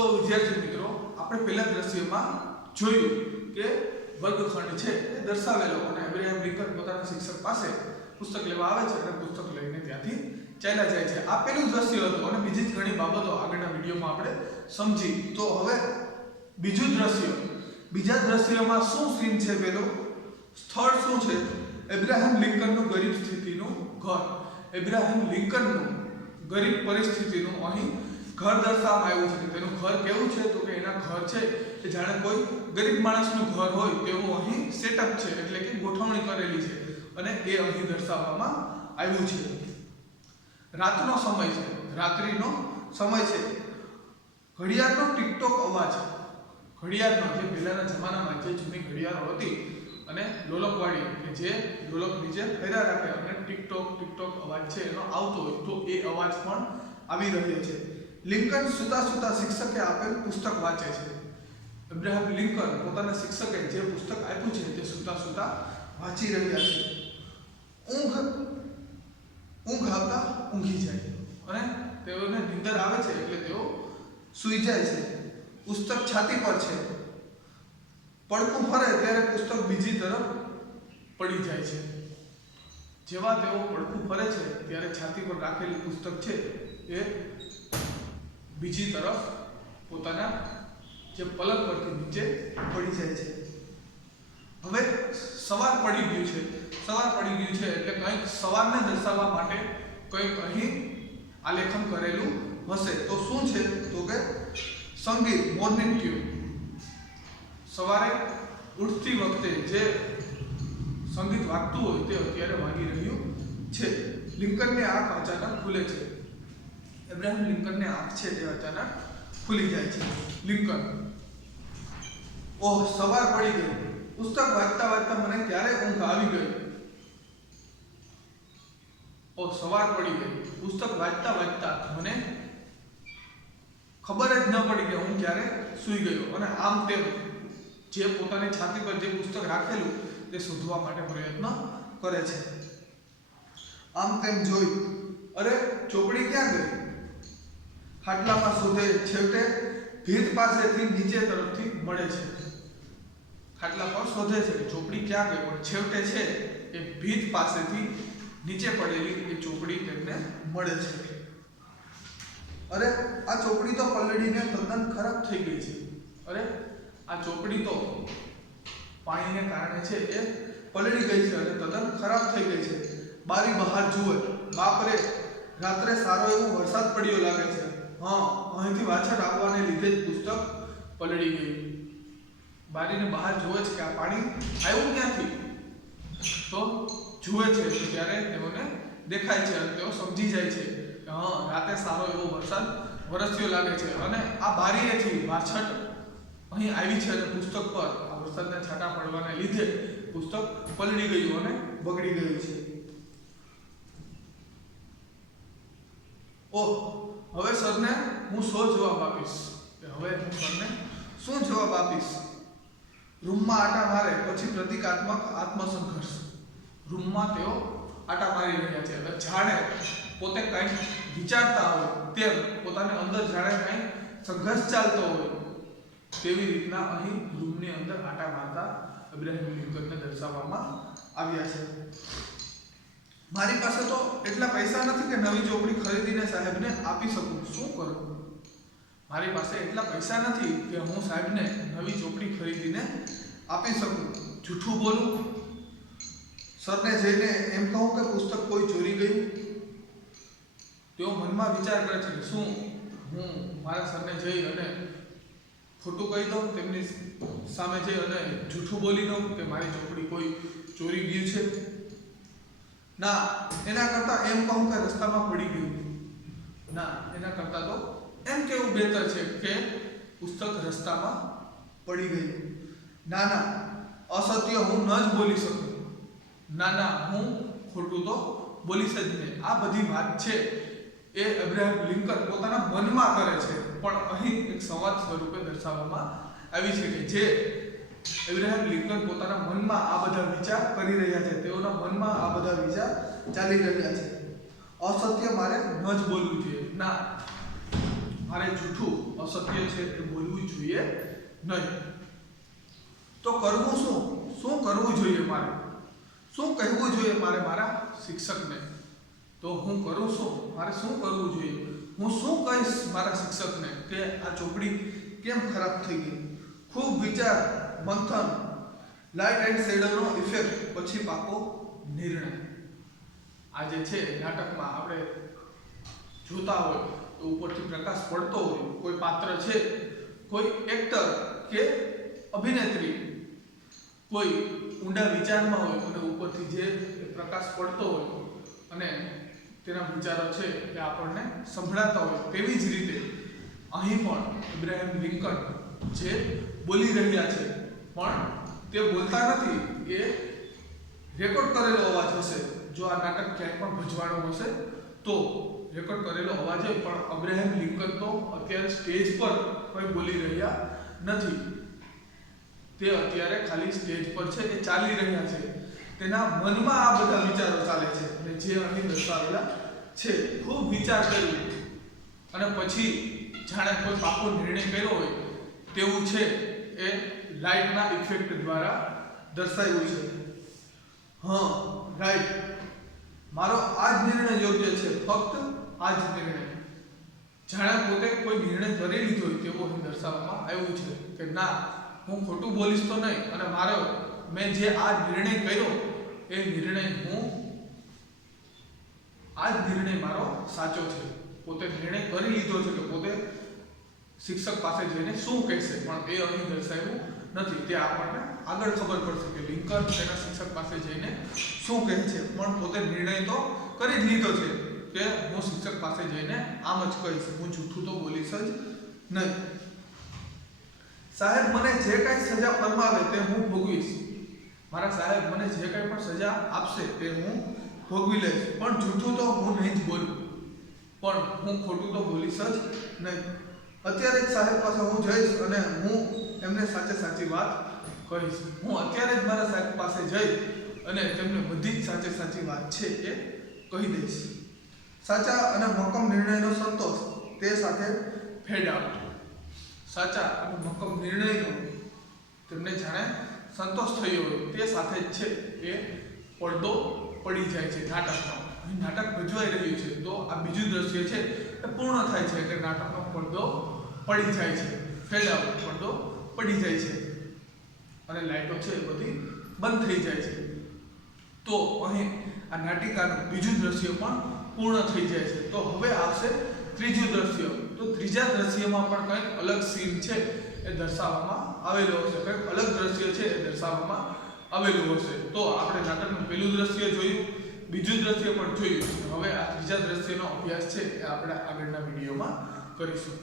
તો વિદ્યાર્થી મિત્રો આપણે પહેલા દ્રશ્યમાં જોયું કે વર્ગખંડ છે એ દર્શાવેલો અને એબ્રાહમ લિંકન પોતાના શિક્ષક પાસે પુસ્તક લેવા આવે છે અને પુસ્તક લઈને ત્યાંથી ચાલ્યા જાય છે. આ પહેલું દ્રશ્ય હતું અને બીજી જ ઘણી બાબતો આગળના વિડીયોમાં આપણે સમજી. તો હવે બીજું દ્રશ્ય, બીજા દ્રશ્યમાં શું સીન છે? પેલો સ્થળ શું છે? એબ્રાહમ લિંકનનું ગરીબ સ્થિતિનું ઘર. એબ્રાહમ લિંકનનું ગરીબ પરિસ્થિતિનું અહીં ઘર દર્શાવવામાં આવ્યું છે. તેનું ઘર કેવું છે? તો કે એના ઘર છે એ જાણે કોઈ ગરીબ માણસનું ઘર હોય તેવું અહીં સેટઅપ છે, એટલે કે ગોઠવણી કરેલી છે અને એ અહીં દર્શાવવામાં આવ્યું છે. રાતનો સમય છે, રાત્રિનો સમય છે. ઘડિયાળનો ટીકટોક અવાજ, ઘડિયાળનો જે પહેલાના જમાનામાં જે જૂની ઘડિયાળો હતી અને લોલકવાળી કે જે લોલક નીચે ફેરા રાખે અને ટીકટોક ટીકટોક અવાજ છે એનો આવતો હોય, તો એ અવાજ પણ આવી રહ્યો છે. લિંકન સુતા સુતા શિક્ષકે આપેલ પુસ્તક વાંચે છે. એબ્રાહમ લિંકન પોતાના શિક્ષકે જે પુસ્તક આપ્યું છે તે સુતા સુતા વાંચી રહ્યા છે. ઊંઘ આવતા ઊંઘી જાય અને તેઓને નીંદર આવે છે એટલે તેઓ સૂઈ જાય છે. પુસ્તક છાતી પર છે. પડખું ફરે ત્યારે પુસ્તક બીજી તરફ પડી જાય છે. જેવા તેઓ પડખું ફરે છે ત્યારે છાતી પર રાખેલી પુસ્તક છે એ બીજી તરફ પોતાના જે પલક પરથી નીચે પડી જાય છે. હવે સવાર પડી ગયું છે. સવાર પડી ગયું છે એટલે કંઈક સવારને દર્શાવવા માટે કંઈક અહીં આલેખન કરેલું હશે. તો શું છે? તો કે સંગીત, મોર્નિંગ ટ્યુન. સવારે ઉઠતી વખતે જે સંગીત વાગતું હોય તે અત્યારે વાગી રહ્યું છે. લિંકનની આંખ અચાનક ખુલે છે. એબ્રાહમ લિંકનની આંખ છે તે અચાનક ખુલી જાય છે. લિંકન, ઓહ સવાર પડી ગઈ. પુસ્તક વાંચતા વાંચતા મને ક્યારે ઊંઘ આવી ગઈ. ઓહ સવાર પડી ગઈ. પુસ્તક વાંચતા વાંચતા મને ખબર જ ન પડી કે હું ક્યારે સૂઈ ગયો. અને આમ તેમ જે પોતાની છાતી પર જે પુસ્તક રાખેલું તે શોધવા માટે પ્રયત્ન કરે છે. આમ તેમ જોઈ, અરે ચોપડી ક્યાં ગઈ? ખાટલામાં શોધે, છેવટે ભીત પાસેથી નીચે તરફથી મળે છે. ખાટલા પર શોધે છે ચોપડી ક્યાં ગઈ, પણ છેવટે છે એ ભીત પાસેથી નીચે પડેલી એ ચોપડી તેમને મળે છે. અરે આ ચોપડી તો પલળીને તદ્દન ખરાબ થઈ ગઈ છે. અરે આ ચોપડી તો પાણીને કારણે છે એ પલળી ગઈ છે અને તદ્દન ખરાબ થઈ ગઈ છે. બારી બહાર જુએ, બાપરે રાત્રે સારો એવો વરસાદ પડ્યો લાગે છે. હા, અહીંથી વાછટ આવવાને લીધે જ પુસ્તક પલળી ગઈ. બારીને બહાર જુએ છે કે આ પાણી આવ્યું ક્યાંથી. તો જુએ છે ત્યારે તેઓને દેખાય છે અને તેઓ સમજી જાય છે કે હા, રાતે સારો એવો વરસાદ વરસ્યો લાગે છે અને આ બારીએથી વાછટ અહીં આવી છે અને પુસ્તક પર આ વરસાદના છાંટા પડવાને લીધે પુસ્તક પલળી ગયું અને બગડી ગયું છે. ઓહ, હવે સરને હું શો જવાબ આપીશ. હવે હું સરને શું જવાબ આપીશ? રૂમમાં આટા મારે પછી પ્રતિકાત્મક આત્મસંઘર્ષ. રૂમમાં તેઓ આટા મારી રહ્યા છે. હવે જાણે પોતે કંઈક વિચારતા હોય તેમ પોતાની અંદર જાણે કંઈક સંઘર્ષ ચાલતો હોય તેવી રીતના અહીં રૂમની અંદર આટા મારતા એબ્રાહમ લિંકનને દર્શાવવામાં આવ્યા છે. મારી પાસે તો એટલા પૈસા નથી કે નવી ચોપડી ખરીદીને સાહેબને આપી શકું. શું કરું? મારી પાસે એટલા પૈસા નથી કે હું સાહેબને નવી ચોપડી ખરીદીને આપી શકું. જૂઠું બોલું? સરને જઈને એમ કહું કે પુસ્તક કોઈ ચોરી ગયું? તેઓ મનમાં વિચાર કરે છે કે શું હું મારા સરને જઈ અને ખોટું કહી દઉં, તેમની સામે જઈ અને જૂઠું બોલી દઉં કે મારી ચોપડી કોઈ ચોરી ગયું છે? ના, એના કરતાં એમ કહું કે રસ્તામાં પડી ગયું. ના, એના કરતાં તો એમ કેવું બહેતર છે કે પુસ્તક રસ્તામાં પડી ગયું. ના ના, અસત્ય હું ન જ બોલી શકું. ના ના, હું ખોટું તો બોલીશ જ નહીં. આ બધી વાત છે એ એબ્રાહમ લિંકન પોતાના મનમાં કરે છે, પણ અહીં એક સંવાદ સ્વરૂપે દર્શાવવામાં આવી છે કે જે એબ્રાહમ લિંકન પોતાના મનમાં આ બધા વિચાર કરી રહ્યા છે, તેઓના મનમાં આ બધા વિચાર ચાલી રહ્યા છે. અસત્ય મારે ન જ બોલવું જોઈએ. ના, મારે જૂઠું અસત્ય છે એ બોલવું જોઈએ નહીં. તો કરવું શું કરવું જોઈએ મારે? શું કહેવું જોઈએ મારે મારા શિક્ષકને? તો હું કરું શું? મારે શું કરવું જોઈએ? હું શું કહીશ મારા શિક્ષકને કે આ ચોપડી કેમ ખરાબ થઈ ગઈ? ખૂબ વિચાર મંથન, લાઇટ એન્ડ શેડોનો ઇફેક્ટ, પછી પાકો નિર્ણય. આ જે છે નાટકમાં આપણે જોતા હોય તો ઉપરથી પ્રકાશ પડતો હોય, કોઈ પાત્ર છે, કોઈ એક્ટર કે અભિનેત્રી કોઈ ઊંડા વિચારમાં હોય અને ઉપરથી જે પ્રકાશ પડતો હોય અને તેના વિચારો છે એ આપણને સંભળાતા હોય, તેવી જ રીતે અહીં પણ ઇબ્રાહિમ લિંકન જે બોલી રહ્યા છે પણ તે બોલતા નથી, એ રેકોર્ડ કરેલો અવાજ હશે. જો આ નાટક ક્યાંય પણ ભજવાણું હશે તો રેકોર્ડ કરેલો અવાજ હોય, પણ અબ્રાહમ લિંકન તો અત્યારે સ્ટેજ પર કોઈ બોલી રહ્યા નથી. તે અત્યારે ખાલી સ્ટેજ પર છે, એ ચાલી રહ્યા છે, તેના મનમાં આ બધા વિચારો ચાલે છે અને જે અહીં દર્શાવેલા છે. ખૂબ વિચાર કરી અને પછી જાણે કોઈ પાકો નિર્ણય કર્યો હોય તેવું છે, એ લાઇટના ઇફેક્ટ દ્વારા દર્શાવ્યું છે. હા, રાઈટ, મારો આ જ નિર્ણય યોગ્ય છે, ફક્ત આ જ નિર્ણય. જાણે પોતે કોઈ નિર્ણય કરી લીધો હોય તેવું અહીં દર્શાવવામાં આવ્યું છે કે ના, હું ખોટું બોલીશ તો નહીં અને મેં જે આ નિર્ણય કર્યો એ નિર્ણય આ જ નિર્ણય મારો સાચો છે. પોતે નિર્ણય કરી લીધો છે કે પોતે શિક્ષક પાસે જઈને શું કહેશે, પણ એ અહીં દર્શાવ્યું નથી. તે આપણને આગળ ખબર પડશે કે લિંકન તેના શિક્ષક પાસે જઈને શું કહે છે, પણ પોતે નિર્ણય તો કરી જ લીધો છે કે હું શિક્ષક પાસે જઈને આમ જ કહીશ, હું જૂઠું તો બોલીશ જ નહીં. સાહેબ મને જે કાંઈ સજા ફરમાવે તે હું ભોગવીશ. મારા સાહેબ મને જે કાંઈ પણ સજા આપશે તે હું ભોગવી લઈશ, પણ જૂઠું તો હું નહીં જ બોલું, પણ હું ખોટું તો બોલીશ જ નહીં. અત્યારે જ સાહેબ પાસે હું જઈશ અને હું એમને સાચી વાત કહીશ. હું અત્યારે જ મારા સાહેબ પાસે જઈ અને તેમને બધી જ સાચી વાત છે એ કહી દઈશ. સાચા અને મક્કમ નિર્ણયનો સંતોષ તે સાથે ફેડ આઉટ. સાચા અને મક્કમ નિર્ણયનો તેમને જાણે સંતોષ થયો હોય તે સાથે જ છે એ પડદો પડી જાય છે નાટકનો. અહીં નાટક ભજવાઈ રહ્યું છે તો આ બીજું દ્રશ્ય છે એ પૂર્ણ થાય છે કે નાટકનો પડદો પડી જાય છે, ફેડ આઉટ, પડદો પડી જાય છે અને લાઇટો છે એ બધી બંધ થઈ જાય છે. તો અહીં આ નાટિકાનું બીજું દ્રશ્ય પણ પૂર્ણ થઈ જાય છે. તો હવે આવશે ત્રીજું દ્રશ્ય. તો ત્રીજા દ્રશ્યમાં પણ કંઈક અલગ સીન છે એ દર્શાવવામાં આવેલો હશે, કંઈક અલગ દ્રશ્ય છે એ દર્શાવવામાં આવેલું હશે. તો આપણે નાટકનું પહેલું દ્રશ્ય જોયું, બીજું દ્રશ્ય પણ જોયું. હવે આ ત્રીજા દ્રશ્યનો અભ્યાસ છે એ આપણે આગળના વિડીયોમાં કરીશું.